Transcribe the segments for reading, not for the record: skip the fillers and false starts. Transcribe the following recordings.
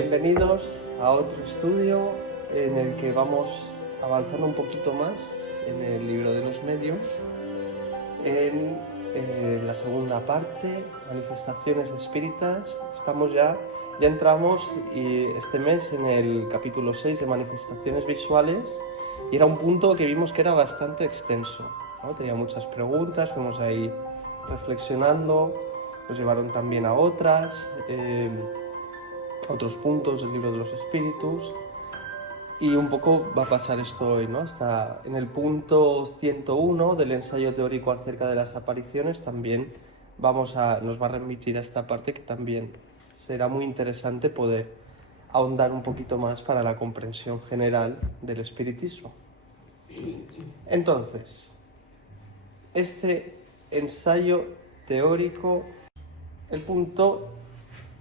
Bienvenidos a otro estudio en el que vamos avanzando un poquito más en el libro de los medios, en la segunda parte, manifestaciones espíritas. Ya entramos este mes en el capítulo 6 de manifestaciones visuales y era un punto que vimos que era bastante extenso, ¿no? Tenía muchas preguntas, fuimos ahí reflexionando, nos llevaron también a otros puntos del libro de los espíritus, y un poco va a pasar esto hoy, ¿no? Está en el punto 101 del ensayo teórico acerca de las apariciones. También nos va a remitir a esta parte, que también será muy interesante poder ahondar un poquito más para la comprensión general del espiritismo. Entonces, este ensayo teórico, el punto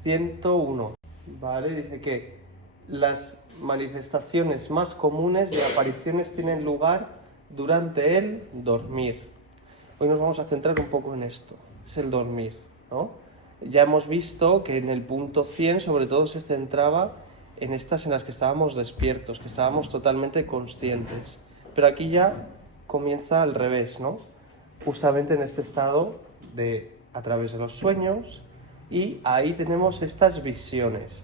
101, ¿vale? Dice que las manifestaciones más comunes de apariciones tienen lugar durante el dormir. Hoy nos vamos a centrar un poco en esto, es el dormir, ¿no? Ya hemos visto que en el punto 100 sobre todo se centraba en estas en las que estábamos despiertos, que estábamos totalmente conscientes. Pero aquí ya comienza al revés, ¿no? Justamente en este estado a través de los sueños, y ahí tenemos estas visiones.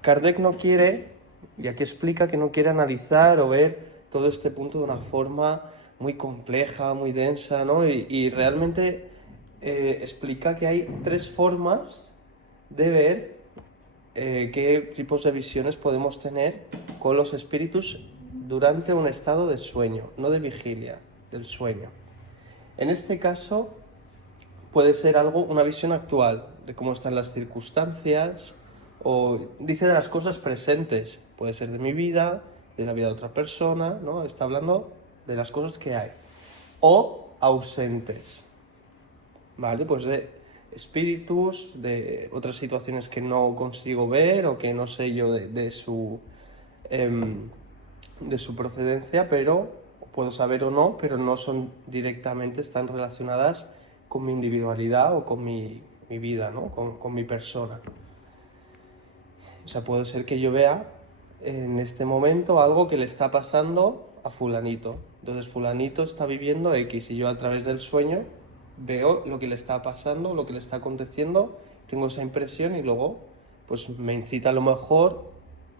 Kardec no quiere, y aquí explica que no quiere analizar o ver todo este punto de una forma muy compleja, muy densa, ¿no? Y realmente explica que hay tres formas de ver qué tipos de visiones podemos tener con los espíritus durante un estado de sueño, no de vigilia, del sueño. En este caso puede ser una visión actual de cómo están las circunstancias, o dice de las cosas presentes, puede ser de mi vida, de la vida de otra persona, ¿no? Está hablando de las cosas que hay, o ausentes, ¿vale? Pues de espíritus, de otras situaciones que no consigo ver o que no sé yo de su procedencia, pero puedo saber o no, pero no son directamente, están relacionadas con mi individualidad o con mi vida, ¿no? Con mi persona. O sea, puede ser que yo vea en este momento algo que le está pasando a fulanito. Entonces fulanito está viviendo X y yo a través del sueño veo lo que le está pasando, lo que le está aconteciendo, tengo esa impresión y luego pues me incita a lo mejor,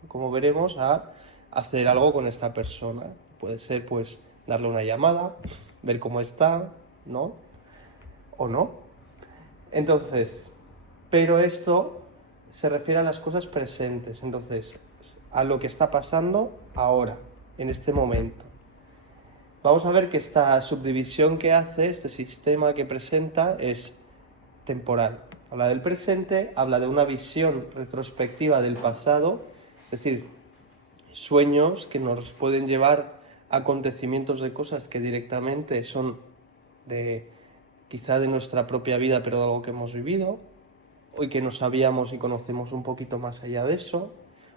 como veremos, a hacer algo con esta persona. Puede ser pues darle una llamada, ver cómo está, ¿no? O no. Entonces, pero esto se refiere a las cosas presentes, entonces, a lo que está pasando ahora, en este momento. Vamos a ver que esta subdivisión que hace, este sistema que presenta, es temporal. Habla del presente, habla de una visión retrospectiva del pasado, es decir, sueños que nos pueden llevar a acontecimientos de cosas que directamente son quizá de nuestra propia vida, pero de algo que hemos vivido, y que no sabíamos y conocemos un poquito más allá de eso,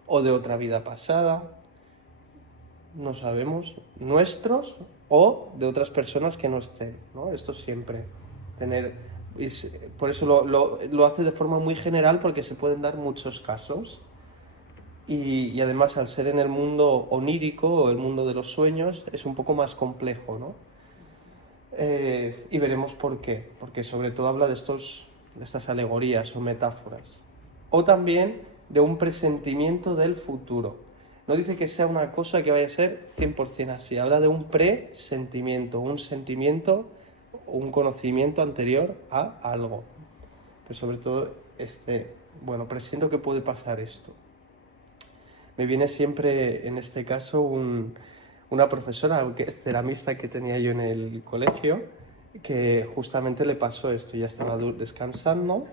o de otra vida pasada, no sabemos, nuestros o de otras personas que no estén, ¿no? Esto siempre, por eso lo hace de forma muy general, porque se pueden dar muchos casos, y además al ser en el mundo onírico o el mundo de los sueños es un poco más complejo, ¿no? Y veremos por qué, porque sobre todo habla de estas alegorías o metáforas, o también de un presentimiento del futuro. No dice que sea una cosa que vaya a ser 100% así, habla de un presentimiento, un sentimiento, un conocimiento anterior a algo. Pero sobre todo presiento que puede pasar esto. Me viene siempre en este caso una profesora, ceramista que tenía yo en el colegio, que justamente le pasó esto. Ya estaba descansando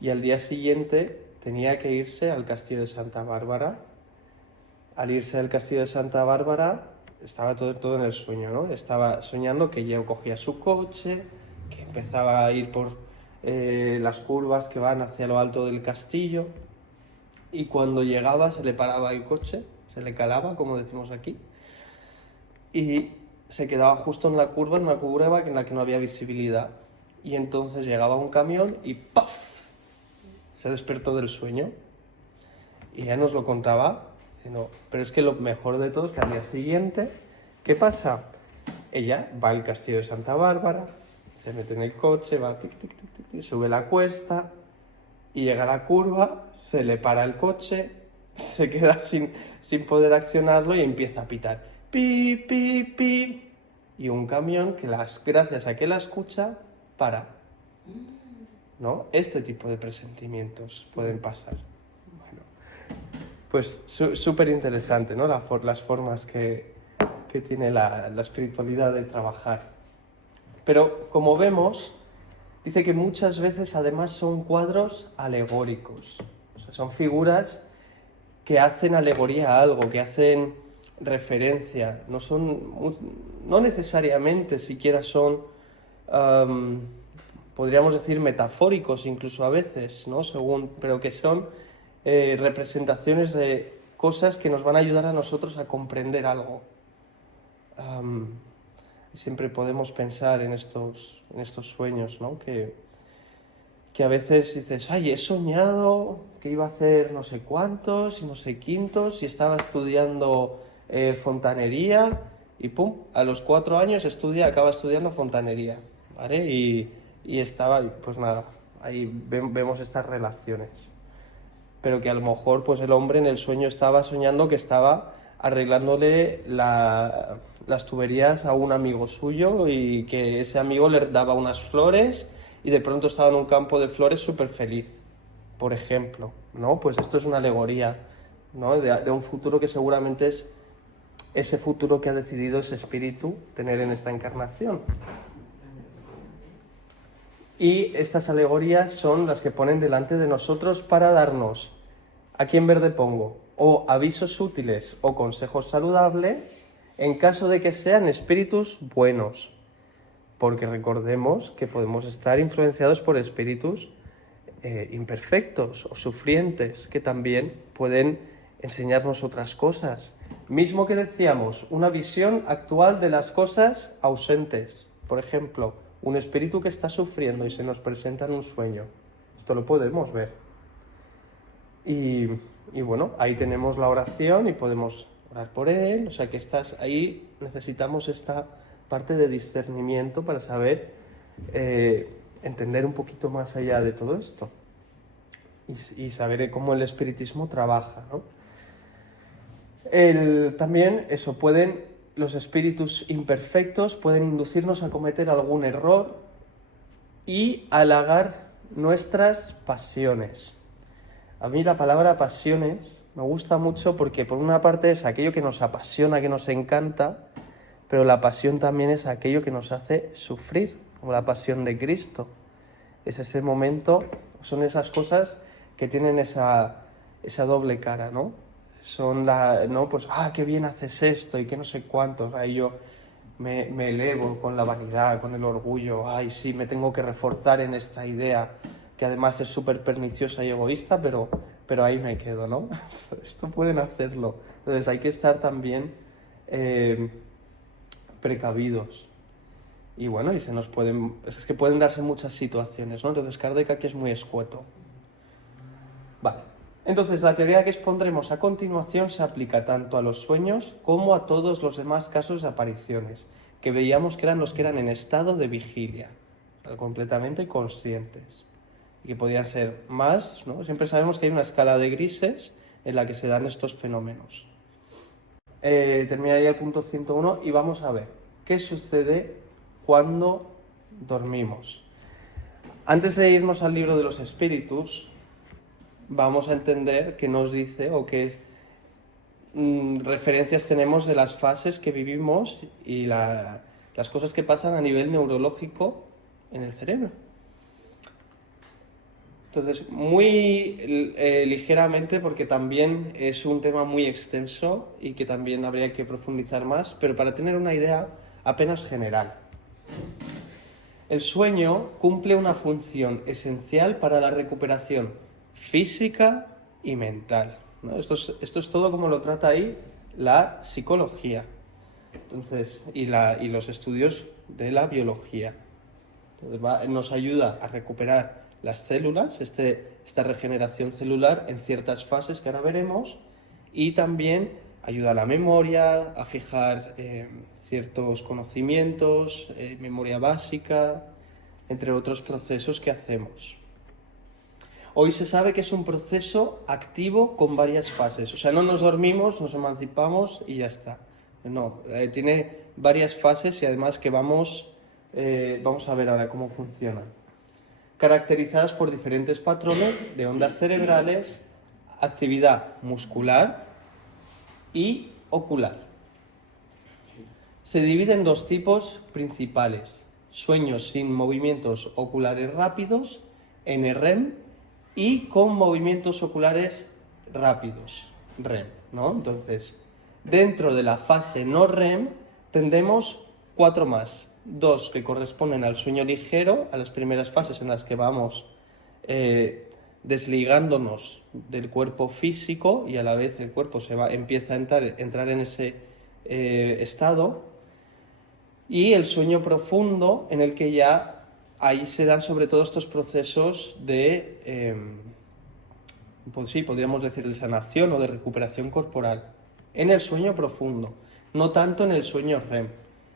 y al día siguiente tenía que irse al castillo de Santa Bárbara. Al irse al castillo de Santa Bárbara estaba todo en el sueño, ¿no? Estaba soñando que yo cogía su coche, que empezaba a ir por las curvas que van hacia lo alto del castillo, y cuando llegaba se le paraba el coche, se le calaba, como decimos aquí, y se quedaba justo en una curva en la que no había visibilidad. Y entonces llegaba un camión y ¡paf! Se despertó del sueño. Y ella nos lo contaba, no, pero es que lo mejor de todo es que al día siguiente, ¿qué pasa? Ella va al castillo de Santa Bárbara, se mete en el coche, va tic, tic, tic, tic, tic, sube la cuesta y llega a la curva, se le para el coche, se queda sin poder accionarlo y empieza a pitar. Pi, pi, pi. Y un camión que gracias a que la escucha, para. ¿No? Este tipo de presentimientos pueden pasar. Bueno, pues súper interesante, ¿no? Las formas que tiene la espiritualidad de trabajar. Pero como vemos, dice que muchas veces además son cuadros alegóricos. O sea, son figuras que hacen alegoría a algo, que hacen referencia. No necesariamente siquiera son, podríamos decir, metafóricos incluso a veces, ¿no? Pero que son representaciones de cosas que nos van a ayudar a nosotros a comprender algo. Siempre podemos pensar en estos sueños, ¿no? Que a veces dices, ay, he soñado que iba a hacer no sé cuántos y no sé quintos y estaba estudiando fontanería y pum, a los 4 años acaba estudiando fontanería, ¿vale? Y estaba, pues nada, ahí vemos estas relaciones. Pero que a lo mejor pues el hombre en el sueño estaba soñando que estaba arreglándole las tuberías a un amigo suyo y que ese amigo le daba unas flores y de pronto estaba en un campo de flores súper feliz, por ejemplo, ¿no? Pues esto es una alegoría, ¿no? de un futuro que seguramente es ese futuro que ha decidido ese espíritu tener en esta encarnación. Y estas alegorías son las que ponen delante de nosotros para darnos, aquí en verde pongo, o avisos útiles o consejos saludables en caso de que sean espíritus buenos. Porque recordemos que podemos estar influenciados por espíritus imperfectos o sufrientes que también pueden enseñarnos otras cosas. Mismo que decíamos, una visión actual de las cosas ausentes. Por ejemplo, un espíritu que está sufriendo y se nos presenta en un sueño. Esto lo podemos ver. Y bueno, ahí tenemos la oración y podemos orar por él. O sea que ahí necesitamos esta parte de discernimiento para saber entender un poquito más allá de todo esto y saber cómo el espiritismo trabaja, ¿no? También los espíritus imperfectos pueden inducirnos a cometer algún error y halagar nuestras pasiones. A mí la palabra pasiones me gusta mucho porque por una parte es aquello que nos apasiona, que nos encanta, pero la pasión también es aquello que nos hace sufrir, como la pasión de Cristo. Es ese momento, son esas cosas que tienen esa doble cara, ¿no? Son ¿no? Pues, qué bien haces esto y que no sé cuántos. Ahí yo me elevo con la vanidad, con el orgullo. Ay, sí, me tengo que reforzar en esta idea, que además es súper perniciosa y egoísta, pero ahí me quedo, ¿no? Esto pueden hacerlo. Entonces hay que estar también precavidos. Y bueno, es que pueden darse muchas situaciones, ¿no? Entonces Kardec aquí es muy escueto. Vale. Entonces la teoría que expondremos a continuación se aplica tanto a los sueños como a todos los demás casos de apariciones, que veíamos que eran los que eran en estado de vigilia, completamente conscientes, y que podían ser más, ¿no? Siempre sabemos que hay una escala de grises en la que se dan estos fenómenos. Terminaría el punto 101 y vamos a ver qué sucede cuando dormimos. Antes de irnos al libro de los espíritus, vamos a entender qué nos dice o qué referencias tenemos de las fases que vivimos y las cosas que pasan a nivel neurológico en el cerebro. Entonces, muy ligeramente, porque también es un tema muy extenso y que también habría que profundizar más, pero para tener una idea apenas general. El sueño cumple una función esencial para la recuperación física y mental, ¿no? Esto es todo como lo trata ahí la psicología. Entonces, y los estudios de la biología. Entonces, nos ayuda a recuperar las células, esta regeneración celular en ciertas fases que ahora veremos, y también ayuda a la memoria, a fijar ciertos conocimientos, memoria básica, entre otros procesos que hacemos. Hoy se sabe que es un proceso activo con varias fases, o sea, no nos dormimos, nos emancipamos y ya está. No, tiene varias fases y además que vamos a ver ahora cómo funciona. Caracterizadas por diferentes patrones de ondas cerebrales, actividad muscular y ocular. Se divide en dos tipos principales: sueños sin movimientos oculares rápidos, NREM, y con movimientos oculares rápidos, REM, ¿no? Entonces, dentro de la fase no REM tendremos 4 más, 2 que corresponden al sueño ligero, a las primeras fases en las que vamos desligándonos del cuerpo físico y a la vez el cuerpo empieza a entrar en ese estado, y el sueño profundo, en el que ya ahí se dan sobre todo estos procesos de, pues sí, podríamos decir de sanación o de recuperación corporal, en el sueño profundo, no tanto en el sueño REM.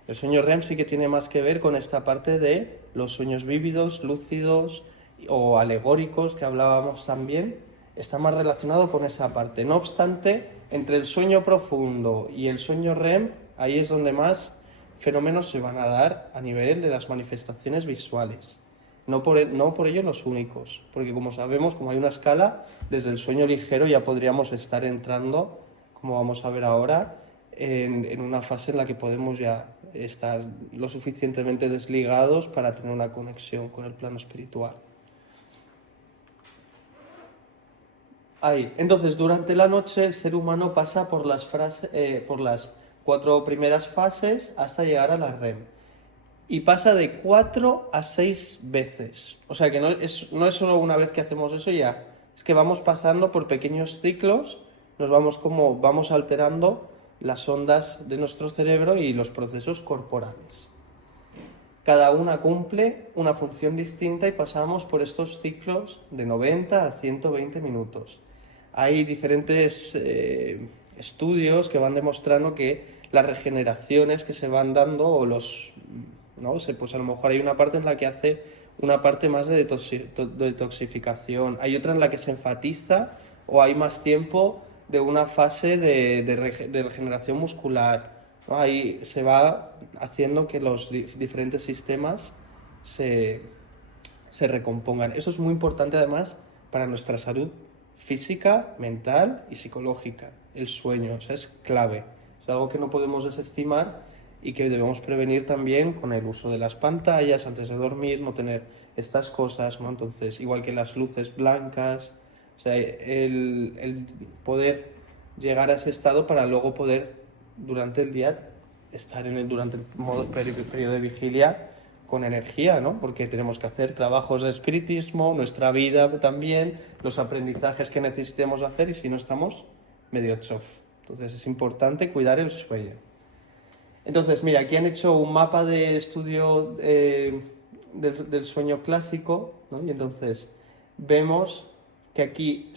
El sueño REM sí que tiene más que ver con esta parte de los sueños vívidos, lúcidos o alegóricos que hablábamos también, está más relacionado con esa parte. No obstante, entre el sueño profundo y el sueño REM, ahí es donde más fenómenos se van a dar a nivel de las manifestaciones visuales. No por ello los únicos, porque como sabemos, como hay una escala, desde el sueño ligero ya podríamos estar entrando, como vamos a ver ahora, en una fase en la que podemos ya estar lo suficientemente desligados para tener una conexión con el plano espiritual. Ahí. Entonces, durante la noche el ser humano pasa por las 4 primeras fases hasta llegar a la REM. Y pasa de 4 a 6 veces. O sea que no es solo una vez que hacemos eso y ya. Es que vamos pasando por pequeños ciclos, vamos alterando las ondas de nuestro cerebro y los procesos corporales. Cada una cumple una función distinta y pasamos por estos ciclos de 90 a 120 minutos. Hay diferentes estudios que van demostrando que las regeneraciones que se van dando, o pues a lo mejor hay una parte en la que hace una parte más de detoxificación, hay otra en la que se enfatiza o hay más tiempo de una fase de regeneración muscular, ¿no? Ahí se va haciendo que los diferentes sistemas se recompongan. Eso es muy importante además para nuestra salud física, mental y psicológica. El sueño, o sea, es clave, es algo que no podemos desestimar y que debemos prevenir también con el uso de las pantallas antes de dormir, no tener estas cosas, ¿no? Entonces, igual que las luces blancas, o sea, el poder llegar a ese estado para luego poder durante el día estar durante el periodo de vigilia con energía, ¿no? Porque tenemos que hacer trabajos de espiritismo, nuestra vida también, los aprendizajes que necesitemos hacer, y si no estamos medio chof. Entonces es importante cuidar el sueño. Entonces, mira, aquí han hecho un mapa de estudio del sueño clásico, ¿no? Y entonces vemos que aquí,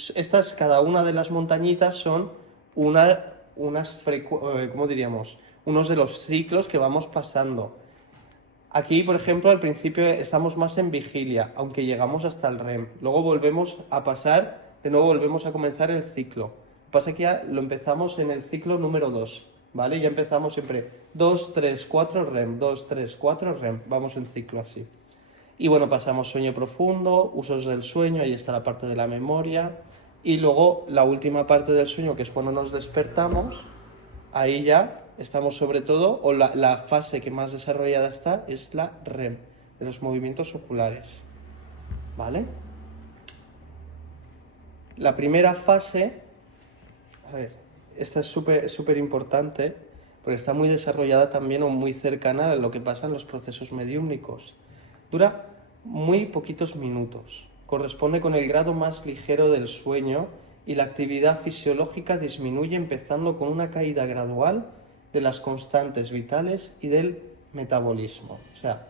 cada una de las montañitas son ¿cómo diríamos? Unos de los ciclos que vamos pasando. Aquí, por ejemplo, al principio estamos más en vigilia, aunque llegamos hasta el REM. Luego volvemos a pasar, de nuevo volvemos a comenzar el ciclo. Lo que pasa es que ya lo empezamos en el ciclo número 2, ¿vale? Ya empezamos siempre 2, 3, 4 REM, 2, 3, 4 REM. Vamos en ciclo así. Y bueno, pasamos sueño profundo, usos del sueño, ahí está la parte de la memoria. Y luego la última parte del sueño, que es cuando nos despertamos, ahí ya estamos sobre todo, o la fase que más desarrollada está, es la REM, de los movimientos oculares. ¿Vale? La primera fase, a ver, esta es súper importante, porque está muy desarrollada también o muy cercana a lo que pasa en los procesos mediúmnicos. Dura muy poquitos minutos, corresponde con el grado más ligero del sueño y la actividad fisiológica disminuye empezando con una caída gradual de las constantes vitales y del metabolismo. O sea,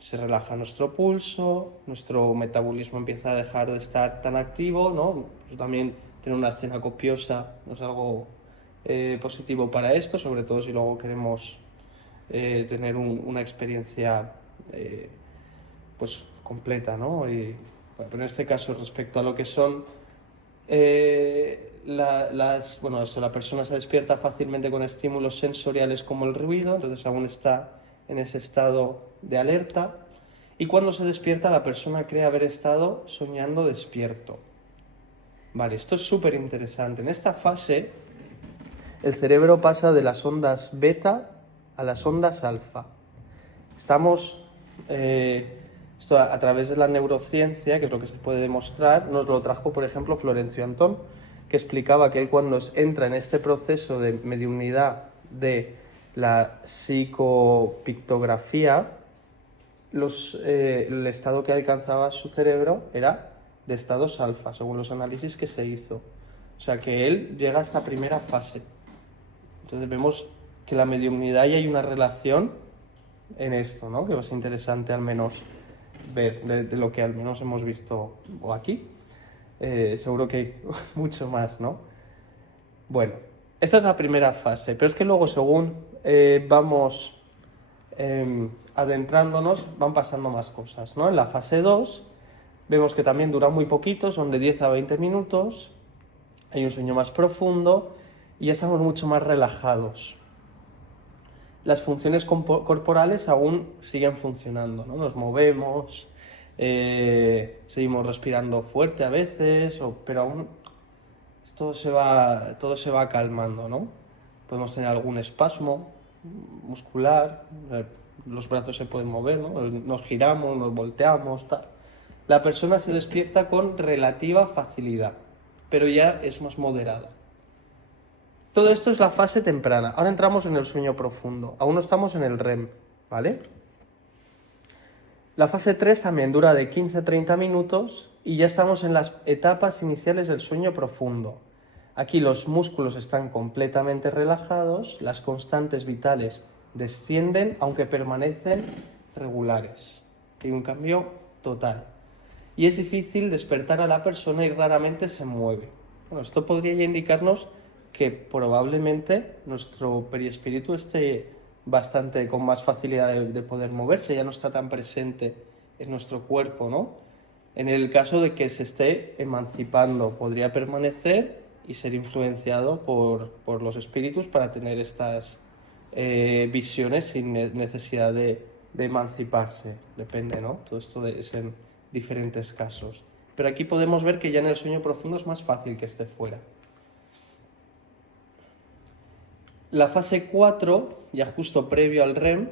Se relaja nuestro pulso, nuestro metabolismo empieza a dejar de estar tan activo, ¿no? Pues también tener una cena copiosa no es algo positivo para esto, sobre todo si luego queremos tener una experiencia pues completa, ¿no? Y, bueno, pero en este caso, respecto a lo que son bueno, eso, la persona se despierta fácilmente con estímulos sensoriales como el ruido, entonces aún está en ese estado de alerta, y cuando se despierta la persona cree haber estado soñando despierto. Vale, esto es súper interesante. En esta fase el cerebro pasa de las ondas beta a las ondas alfa. Estamos, esto a través de la neurociencia, que es lo que se puede demostrar, nos lo trajo, por ejemplo, Florencio Antón, que explicaba que él cuando entra en este proceso de mediunidad de la psicopictografía, el estado que alcanzaba su cerebro era de estados alfa, según los análisis que se hizo. O sea que él llega a esta primera fase. Entonces vemos que la mediunidad y hay una relación en esto, ¿no? Que es interesante al menos ver de lo que al menos hemos visto o aquí. Seguro que hay mucho más, ¿no? Bueno, esta es la primera fase, pero es que luego según vamos adentrándonos van pasando más cosas, ¿no? En la fase 2 vemos que también dura muy poquito, son de 10 a 20 minutos, hay un sueño más profundo y ya estamos mucho más relajados. Las funciones corporales aún siguen funcionando, ¿no? Nos movemos, seguimos respirando fuerte a veces, pero aún todo se va calmando, ¿no? Podemos tener algún espasmo muscular, los brazos se pueden mover, ¿no? Nos giramos, nos volteamos, tal. La persona se despierta con relativa facilidad, pero ya es más moderado. Todo esto es la fase temprana. Ahora entramos en el sueño profundo. Aún no estamos en el REM, ¿vale? La fase 3 también dura de 15 a 30 minutos y ya estamos en las etapas iniciales del sueño profundo. Aquí los músculos están completamente relajados, las constantes vitales descienden, aunque permanecen regulares. Hay un cambio total. Y es difícil despertar a la persona y raramente se mueve. Bueno, esto podría ya indicarnos que probablemente nuestro perispíritu esté bastante con más facilidad de poder moverse, ya no está tan presente en nuestro cuerpo, ¿no? En el caso de que se esté emancipando, podría permanecer y ser influenciado por los espíritus para tener estas visiones sin necesidad de emanciparse. Depende, ¿no? Todo esto es en diferentes casos. Pero aquí podemos ver que ya en el sueño profundo es más fácil que esté fuera. La fase 4, ya justo previo al REM,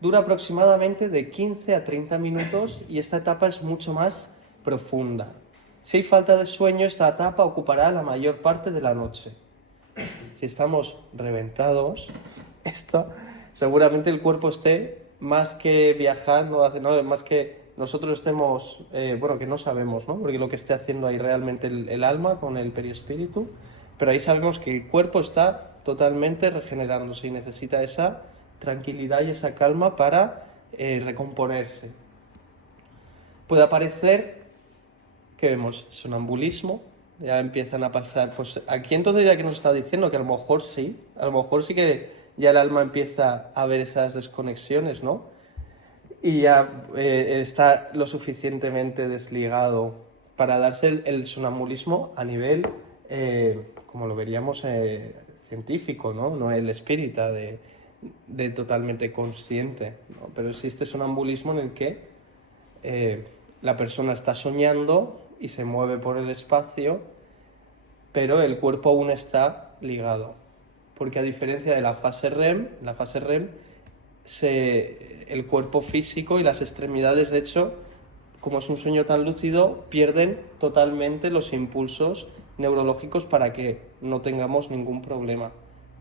dura aproximadamente de 15 a 30 minutos y esta etapa es mucho más profunda. Si hay falta de sueño, esta etapa ocupará la mayor parte de la noche. Si estamos reventados, seguramente el cuerpo esté más que viajando, ¿no? Más que nosotros estemos, que no sabemos, ¿no? Porque lo que esté haciendo ahí realmente el alma con el perispíritu, pero ahí sabemos que el cuerpo está totalmente regenerándose y necesita esa tranquilidad y esa calma para recomponerse. Puede aparecer, ¿qué vemos? Sonambulismo, ya empiezan a pasar, pues aquí entonces ya que nos está diciendo que a lo mejor sí que ya el alma empieza a ver esas desconexiones, ¿no? Y ya está lo suficientemente desligado para darse el sonambulismo a nivel, como lo veríamos, científico, ¿no? No el espírita de totalmente consciente, ¿no? Pero existe sonambulismo en el que la persona está soñando y se mueve por el espacio, pero el cuerpo aún está ligado. Porque a diferencia de la fase REM, el cuerpo físico y las extremidades, de hecho, como es un sueño tan lúcido, pierden totalmente los impulsos neurológicos para que no tengamos ningún problema,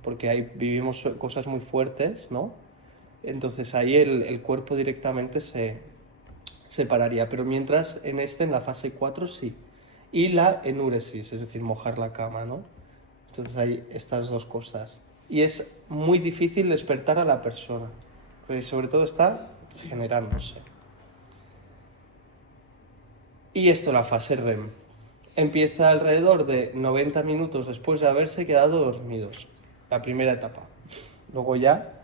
porque ahí vivimos cosas muy fuertes, ¿no? Entonces ahí el cuerpo directamente se separaría, pero mientras en la fase 4 sí. Y la enuresis, es decir, mojar la cama, ¿no? Entonces hay estas dos cosas. Y es muy difícil despertar a la persona, porque sobre todo está generándose. Y esto, la fase REM, empieza alrededor de 90 minutos después de haberse quedado dormidos, la primera etapa. Luego ya,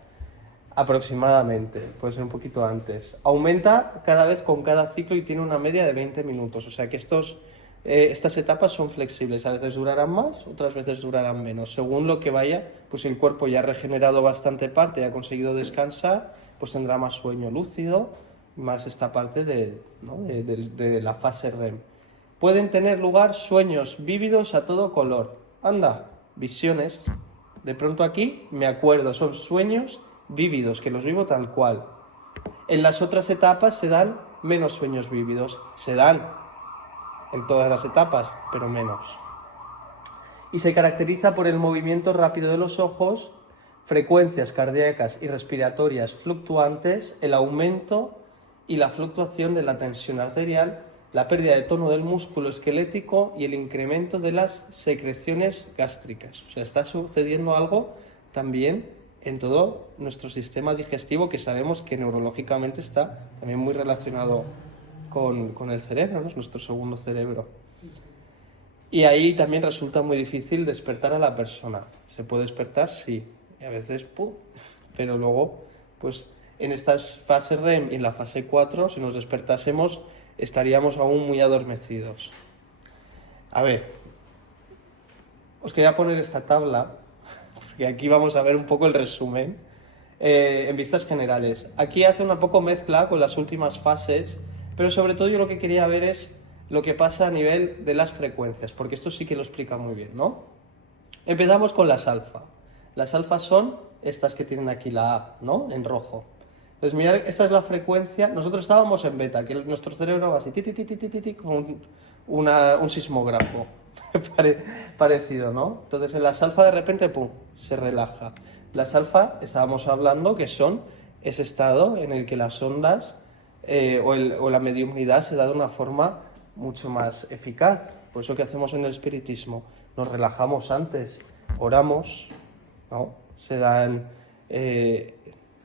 aproximadamente, puede ser un poquito antes. Aumenta cada vez con cada ciclo y tiene una media de 20 minutos, o sea que estas etapas son flexibles, a veces durarán más, otras veces durarán menos. Según lo que vaya, pues si el cuerpo ya ha regenerado bastante parte y ha conseguido descansar, pues tendrá más sueño lúcido, más esta parte de la fase REM. Pueden tener lugar sueños vívidos a todo color. Anda, visiones. De pronto aquí me acuerdo, son sueños vívidos, que los vivo tal cual. En las otras etapas se dan menos sueños vívidos. Se dan en todas las etapas, pero menos. Y se caracteriza por el movimiento rápido de los ojos, frecuencias cardíacas y respiratorias fluctuantes, el aumento y la fluctuación de la tensión arterial, la pérdida de tono del músculo esquelético y el incremento de las secreciones gástricas. O sea, está sucediendo algo también en todo nuestro sistema digestivo, que sabemos que neurológicamente está también muy relacionado con el cerebro, ¿no? Es nuestro segundo cerebro. Y ahí también resulta muy difícil despertar a la persona. ¿Se puede despertar? Sí. Y a veces, ¡pum! Pero luego, pues en estas fases REM y en la fase 4, si nos despertásemos, estaríamos aún muy adormecidos. A ver, os quería poner esta tabla, porque aquí vamos a ver un poco el resumen, en vistas generales. Aquí hace una poco mezcla con las últimas fases, pero sobre todo yo lo que quería ver es lo que pasa a nivel de las frecuencias, porque esto sí que lo explica muy bien, ¿no? Empezamos con las alfa. Las alfas son estas que tienen aquí la A, ¿no? En rojo. Entonces, mirad, esta es la frecuencia. Nosotros estábamos en beta, que nuestro cerebro va así, como un sismógrafo parecido, ¿no? Entonces, en las alfa de repente, pum, se relaja. Las alfa, estábamos hablando que son ese estado en el que las ondas o la mediumnidad se da de una forma mucho más eficaz. Por eso que hacemos en el espiritismo, nos relajamos antes, oramos, ¿no?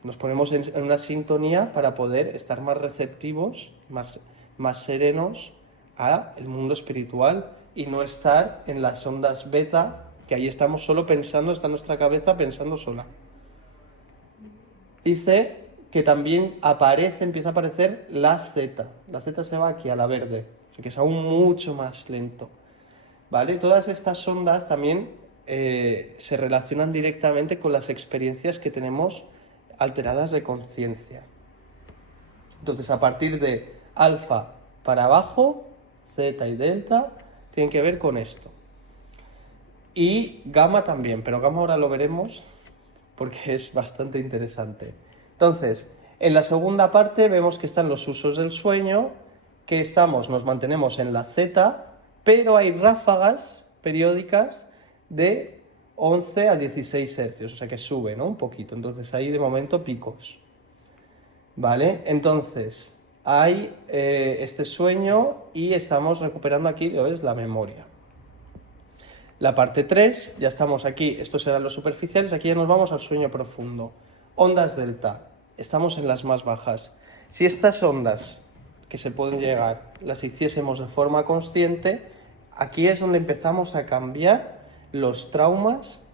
Nos ponemos en una sintonía para poder estar más receptivos, más serenos al mundo espiritual y no estar en las ondas beta, que ahí estamos solo pensando, está nuestra cabeza pensando sola. Dice que también empieza a aparecer la Z. La Z se va aquí a la verde, o sea que es aún mucho más lento. ¿Vale? Todas estas ondas también se relacionan directamente con las experiencias que tenemos alteradas de conciencia. Entonces, a partir de alfa para abajo, zeta y delta, tienen que ver con esto. Y gamma también, pero gamma ahora lo veremos porque es bastante interesante. Entonces, en la segunda parte vemos que están los usos del sueño, que nos mantenemos en la zeta, pero hay ráfagas periódicas de 11 a 16 hercios, o sea que sube, ¿no? Un poquito. Entonces hay de momento picos. ¿Vale? Entonces, hay este sueño y estamos recuperando aquí lo es la memoria. La parte 3, ya estamos aquí, estos serán los superficiales, aquí ya nos vamos al sueño profundo. Ondas delta, estamos en las más bajas. Si estas ondas que se pueden llegar las hiciésemos de forma consciente, aquí es donde empezamos a cambiar los traumas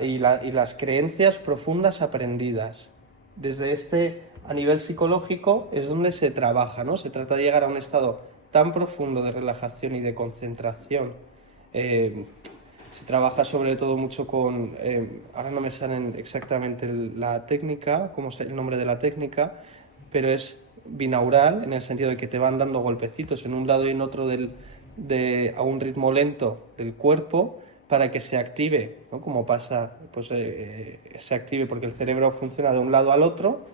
y las creencias profundas aprendidas. Desde a nivel psicológico es donde se trabaja, ¿no? Se trata de llegar a un estado tan profundo de relajación y de concentración. Se trabaja sobre todo mucho con, ahora no me salen exactamente la técnica, cómo es el nombre de la técnica, pero es binaural, en el sentido de que te van dando golpecitos en un lado y en otro a un ritmo lento del cuerpo para que se active, ¿no? Como pasa, pues se active porque el cerebro funciona de un lado al otro,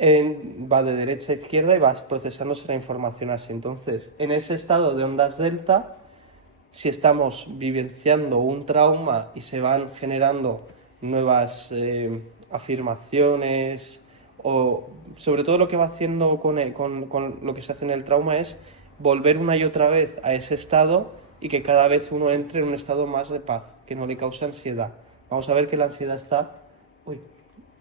va de derecha a izquierda y va procesándose la información así. Entonces, en ese estado de ondas delta, si estamos vivenciando un trauma y se van generando nuevas afirmaciones, o sobre todo lo que va haciendo con lo que se hace en el trauma es volver una y otra vez a ese estado y que cada vez uno entre en un estado más de paz, que no le causa ansiedad. Vamos a ver que la ansiedad está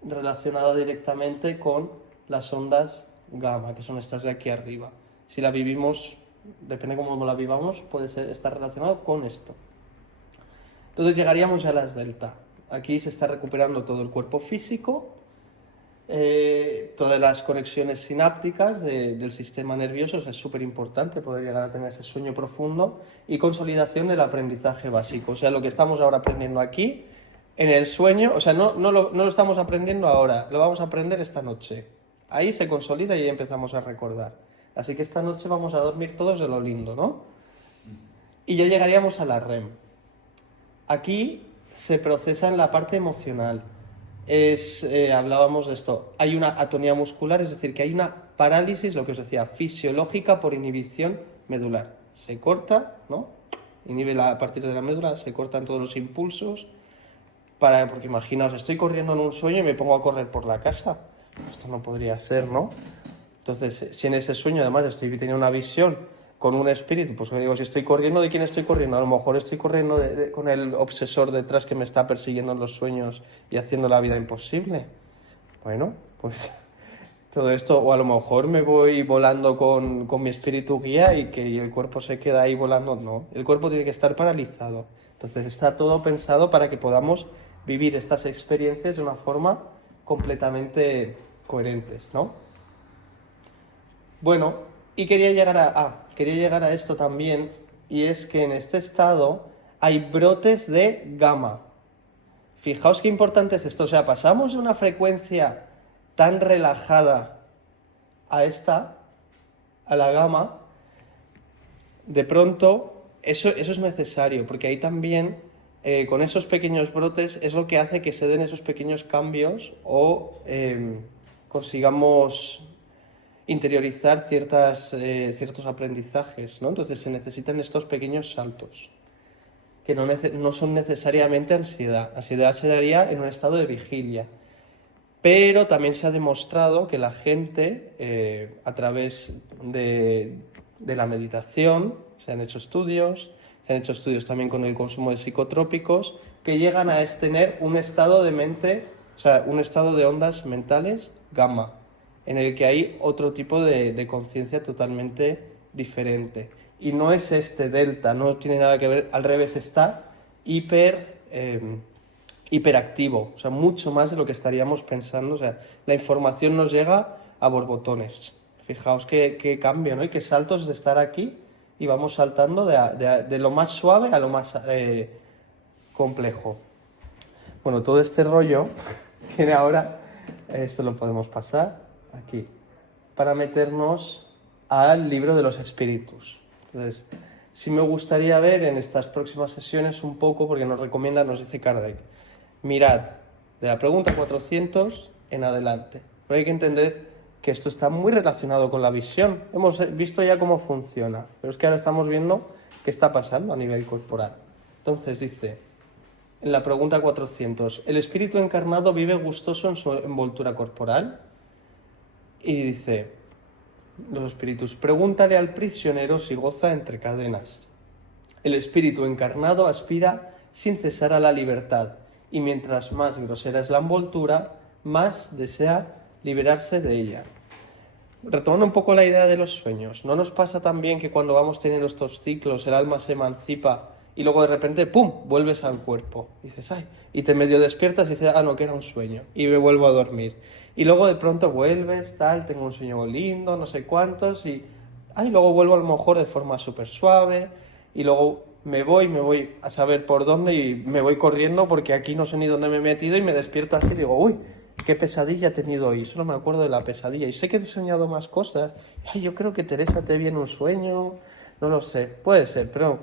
relacionada directamente con las ondas gamma, que son estas de aquí arriba. Si la vivimos, depende cómo la vivamos, puede estar relacionado con esto. Entonces llegaríamos ya a las delta. Aquí se está recuperando todo el cuerpo físico, todas las conexiones sinápticas del sistema nervioso, o sea, es súper importante poder llegar a tener ese sueño profundo, y consolidación del aprendizaje básico. O sea, lo que estamos ahora aprendiendo aquí, en el sueño, o sea, no lo estamos aprendiendo ahora, lo vamos a aprender esta noche. Ahí se consolida y empezamos a recordar. Así que esta noche vamos a dormir todos de lo lindo, ¿no? Y ya llegaríamos a la REM. Aquí se procesa en la parte emocional. Hablábamos de esto, hay una atonía muscular, es decir, que hay una parálisis, lo que os decía, fisiológica por inhibición medular. Se corta, ¿no? Inhibe a partir de la médula, se cortan todos los impulsos, porque imaginaos, estoy corriendo en un sueño y me pongo a correr por la casa. Esto no podría ser, ¿no? Entonces, si en ese sueño además estoy teniendo una visión con un espíritu, pues digo, si estoy corriendo, ¿de quién estoy corriendo? A lo mejor estoy corriendo con el obsesor detrás que me está persiguiendo en los sueños y haciendo la vida imposible. Bueno, pues todo esto, o a lo mejor me voy volando con mi espíritu guía y el cuerpo se queda ahí volando. No, el cuerpo tiene que estar paralizado. Entonces está todo pensado para que podamos vivir estas experiencias de una forma completamente coherentes, ¿no? Bueno, y quería llegar a esto también, y es que en este estado hay brotes de gamma. Fijaos qué importante es esto, o sea, pasamos de una frecuencia tan relajada a la gamma, de pronto eso es necesario, porque ahí también, con esos pequeños brotes, es lo que hace que se den esos pequeños cambios o consigamos interiorizar ciertos aprendizajes, ¿no? Entonces se necesitan estos pequeños saltos, que no son necesariamente ansiedad. Ansiedad se daría en un estado de vigilia. Pero también se ha demostrado que la gente, a través de la meditación, se han hecho estudios también con el consumo de psicotrópicos, que llegan a tener un estado de mente, o sea, un estado de ondas mentales gamma, en el que hay otro tipo de conciencia totalmente diferente. Y no es este delta, no tiene nada que ver, al revés, está hiperactivo, o sea, mucho más de lo que estaríamos pensando. O sea, la información nos llega a borbotones. Fijaos qué cambio, ¿no? Y qué saltos de estar aquí y vamos saltando de lo más suave a lo más complejo. Bueno, todo este rollo tiene ahora, esto lo podemos pasar aquí, para meternos al libro de los espíritus. Entonces, sí me gustaría ver en estas próximas sesiones un poco, porque nos dice Kardec, mirad, de la pregunta 400 en adelante. Pero hay que entender que esto está muy relacionado con la visión. Hemos visto ya cómo funciona, pero es que ahora estamos viendo qué está pasando a nivel corporal. Entonces dice, en la pregunta 400, ¿el espíritu encarnado vive gustoso en su envoltura corporal? Y dice, los espíritus, pregúntale al prisionero si goza entre cadenas. El espíritu encarnado aspira sin cesar a la libertad, y mientras más grosera es la envoltura, más desea liberarse de ella. Retomando un poco la idea de los sueños, ¿no nos pasa también que cuando vamos teniendo estos ciclos el alma se emancipa y luego de repente, ¡pum!, vuelves al cuerpo? Y dices, ¡ay! Y te medio despiertas y dices, no, que era un sueño, y me vuelvo a dormir. Y luego de pronto vuelves, tengo un sueño lindo, no sé cuántos, y luego vuelvo a lo mejor de forma súper suave, y luego me voy a saber por dónde y me voy corriendo porque aquí no sé ni dónde me he metido y me despierto así y digo, uy, qué pesadilla he tenido hoy, solo me acuerdo de la pesadilla y sé que he soñado más cosas. Yo creo que Teresa te viene un sueño, no lo sé, puede ser, pero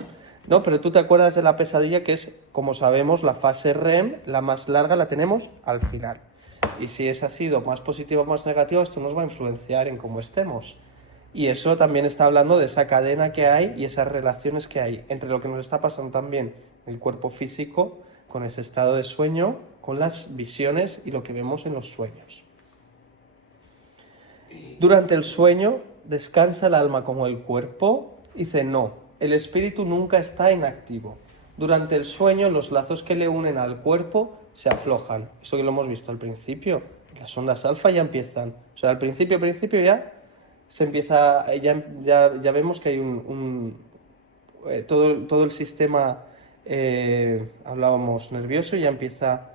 tú te acuerdas de la pesadilla, que es, como sabemos, la fase REM, la más larga la tenemos al final. Y si esa ha sido más positiva o más negativa, esto nos va a influenciar en cómo estemos. Y eso también está hablando de esa cadena que hay y esas relaciones que hay entre lo que nos está pasando también en el cuerpo físico, con ese estado de sueño, con las visiones y lo que vemos en los sueños. Durante el sueño, ¿descansa el alma como el cuerpo? Dice, no, el espíritu nunca está inactivo. Durante el sueño, los lazos que le unen al cuerpo se aflojan. Eso que lo hemos visto al principio. las ondas alfa ya empiezan. O sea, al principio ya se empieza, ya vemos que hay todo el sistema, hablábamos, nervioso, ya empieza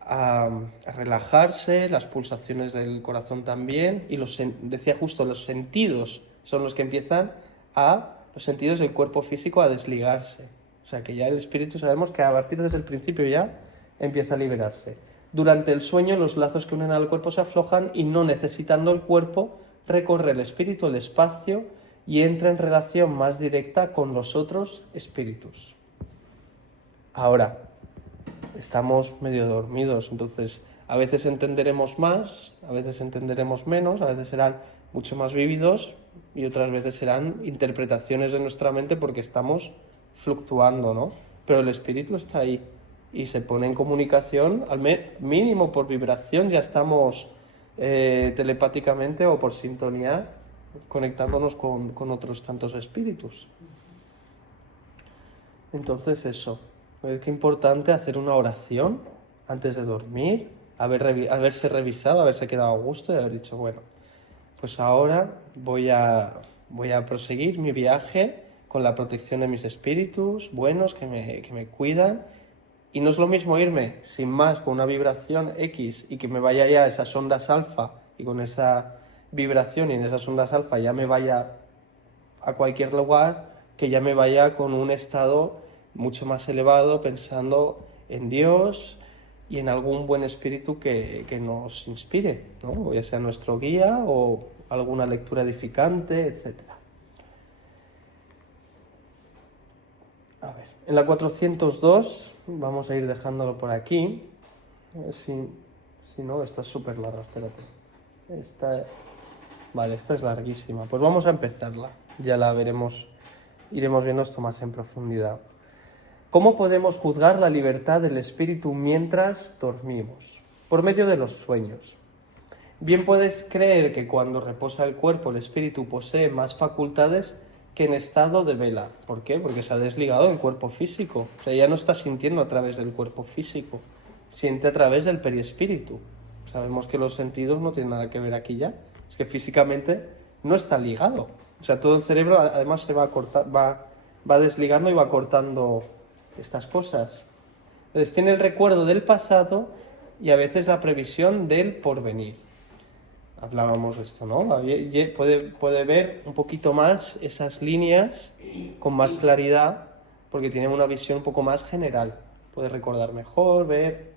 a relajarse, las pulsaciones del corazón también, y decía justo, los sentidos son los que empiezan los sentidos del cuerpo físico a desligarse. O sea que ya el espíritu sabemos que a partir desde el principio ya empieza a liberarse. Durante el sueño los lazos que unen al cuerpo se aflojan y no necesitando el cuerpo recorre el espíritu el espacio y entra en relación más directa con los otros espíritus. Ahora, estamos medio dormidos, entonces a veces entenderemos más, a veces entenderemos menos, a veces serán mucho más vívidos y otras veces serán interpretaciones de nuestra mente porque estamos fluctuando, ¿no? Pero el espíritu está ahí y se pone en comunicación, al mínimo por vibración ya estamos telepáticamente o por sintonía conectándonos con otros tantos espíritus. Entonces eso, es que importante hacer una oración antes de dormir, haberse revisado, haberse quedado a gusto y haber dicho, bueno, pues ahora voy a proseguir mi viaje con la protección de mis espíritus buenos que me cuidan. Y no es lo mismo irme sin más con una vibración X y que me vaya ya a esas ondas alfa y con esa vibración y en esas ondas alfa ya me vaya a cualquier lugar, que ya me vaya con un estado mucho más elevado pensando en Dios y en algún buen espíritu que nos inspire, ¿no? Ya sea nuestro guía o alguna lectura edificante, etc. A ver, en la 402, vamos a ir dejándolo por aquí. Si no, esta es súper larga, espérate. Vale, esta es larguísima. Pues vamos a empezarla. Ya la veremos, iremos viendo esto más en profundidad. ¿Cómo podemos juzgar la libertad del espíritu mientras dormimos? Por medio de los sueños. Bien puedes creer que cuando reposa el cuerpo el espíritu posee más facultades que en estado de vela. ¿Por qué? Porque se ha desligado del cuerpo físico. O sea, ya no está sintiendo a través del cuerpo físico, siente a través del perispíritu. Sabemos que los sentidos no tienen nada que ver aquí ya. Es que físicamente no está ligado. O sea, todo el cerebro además se va desligando y va cortando estas cosas. Entonces tiene el recuerdo del pasado y a veces la previsión del porvenir. Hablábamos de esto, ¿no? Puede ver un poquito más esas líneas con más claridad porque tiene una visión un poco más general. Puede recordar mejor, ver,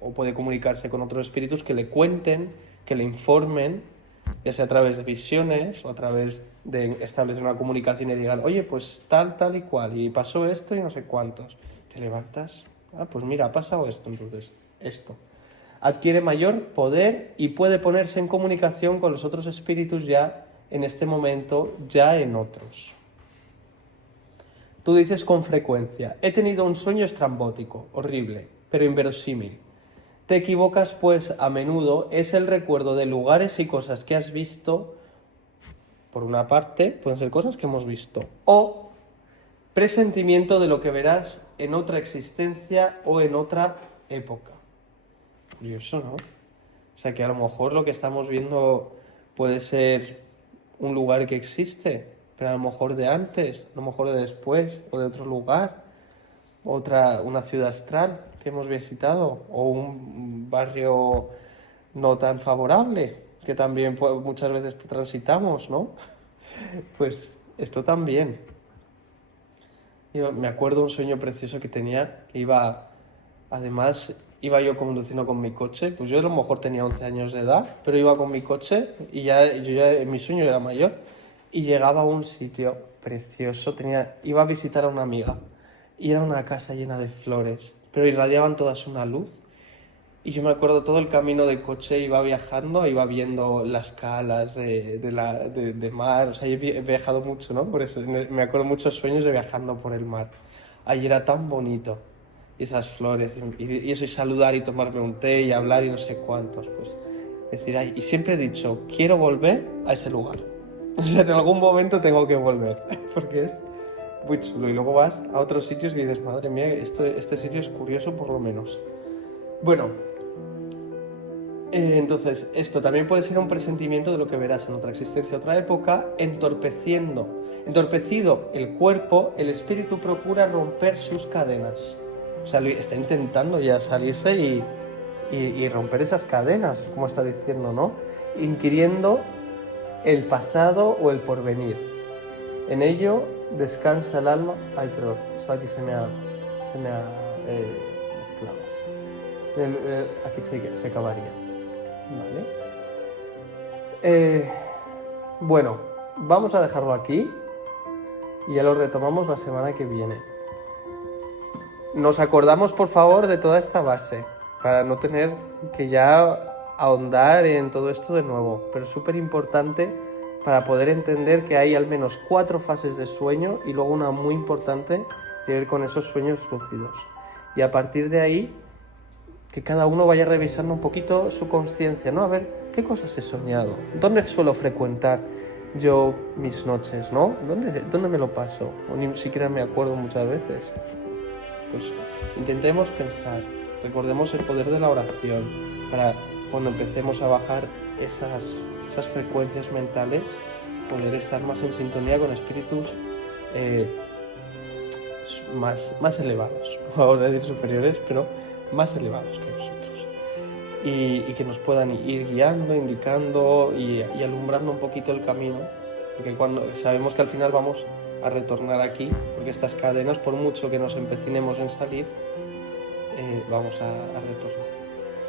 o puede comunicarse con otros espíritus que le cuenten, que le informen, ya sea a través de visiones o a través de establecer una comunicación y digan, oye, pues tal y cual, y pasó esto y no sé cuántos. Te levantas, pues mira, ha pasado esto, entonces, esto. Adquiere mayor poder y puede ponerse en comunicación con los otros espíritus ya en este momento, ya en otros. Tú dices con frecuencia, he tenido un sueño estrambótico, horrible, pero inverosímil. Te equivocas, pues a menudo es el recuerdo de lugares y cosas que has visto, por una parte, pueden ser cosas que hemos visto, o presentimiento de lo que verás en otra existencia o en otra época. Curioso, ¿no? O sea que a lo mejor lo que estamos viendo puede ser un lugar que existe, pero a lo mejor de antes, a lo mejor de después, o de otro lugar, una ciudad astral que hemos visitado, o un barrio no tan favorable, que también muchas veces transitamos, ¿no? Pues esto también. Yo me acuerdo un sueño precioso que tenía, que iba yo conduciendo con mi coche, pues yo a lo mejor tenía 11 años de edad, pero iba con mi coche y yo ya en mi sueño era mayor, y llegaba a un sitio precioso, iba a visitar a una amiga, y era una casa llena de flores, pero irradiaban todas una luz, y yo me acuerdo todo el camino de coche, iba viajando, iba viendo las calas de mar, o sea, yo he viajado mucho, ¿no? Por eso me acuerdo muchos sueños de viajando por el mar. Allí era tan bonito, y esas flores, y eso, y saludar y tomarme un té y hablar y no sé cuántos, pues. Decir, y siempre he dicho, quiero volver a ese lugar. O sea, en algún momento tengo que volver, porque es muy chulo. Y luego vas a otros sitios y dices, madre mía, este sitio es curioso por lo menos. Bueno, Entonces, esto también puede ser un presentimiento de lo que verás en otra existencia, otra época, entorpecido el cuerpo, el espíritu procura romper sus cadenas. O sea, está intentando ya salirse y romper esas cadenas, como está diciendo, ¿no? Inquiriendo el pasado o el porvenir. En ello descansa el alma. Ay, perdón, esto aquí se me ha mezclado. Aquí se acabaría. Vale. Bueno, vamos a dejarlo aquí y ya lo retomamos la semana que viene. Nos acordamos, por favor, de toda esta base para no tener que ya ahondar en todo esto de nuevo, pero es súper importante para poder entender que hay al menos 4 fases de sueño y luego una muy importante que ver con esos sueños lúcidos. Y a partir de ahí, que cada uno vaya revisando un poquito su conciencia, ¿no? A ver, ¿qué cosas he soñado? ¿Dónde suelo frecuentar yo mis noches, ¿no? ¿Dónde me lo paso? O ni siquiera me acuerdo muchas veces. Pues intentemos pensar, recordemos el poder de la oración para cuando empecemos a bajar esas frecuencias mentales, poder estar más en sintonía con espíritus más elevados, no vamos a decir superiores, pero más elevados que nosotros, y que nos puedan ir guiando, indicando y alumbrando un poquito el camino, porque cuando sabemos que al final vamos a retornar aquí, porque estas cadenas, por mucho que nos empecinemos en salir, vamos a retornar.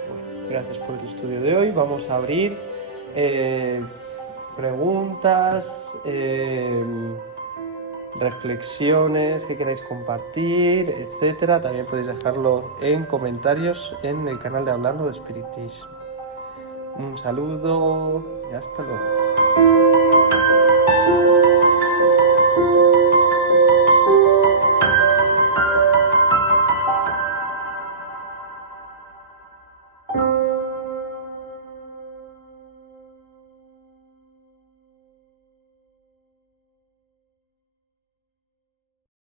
Bueno, gracias por el estudio de hoy. Vamos a abrir preguntas, reflexiones que queráis compartir, etcétera. También podéis dejarlo en comentarios en el canal de Hablando de Espiritismo. Un saludo y hasta luego.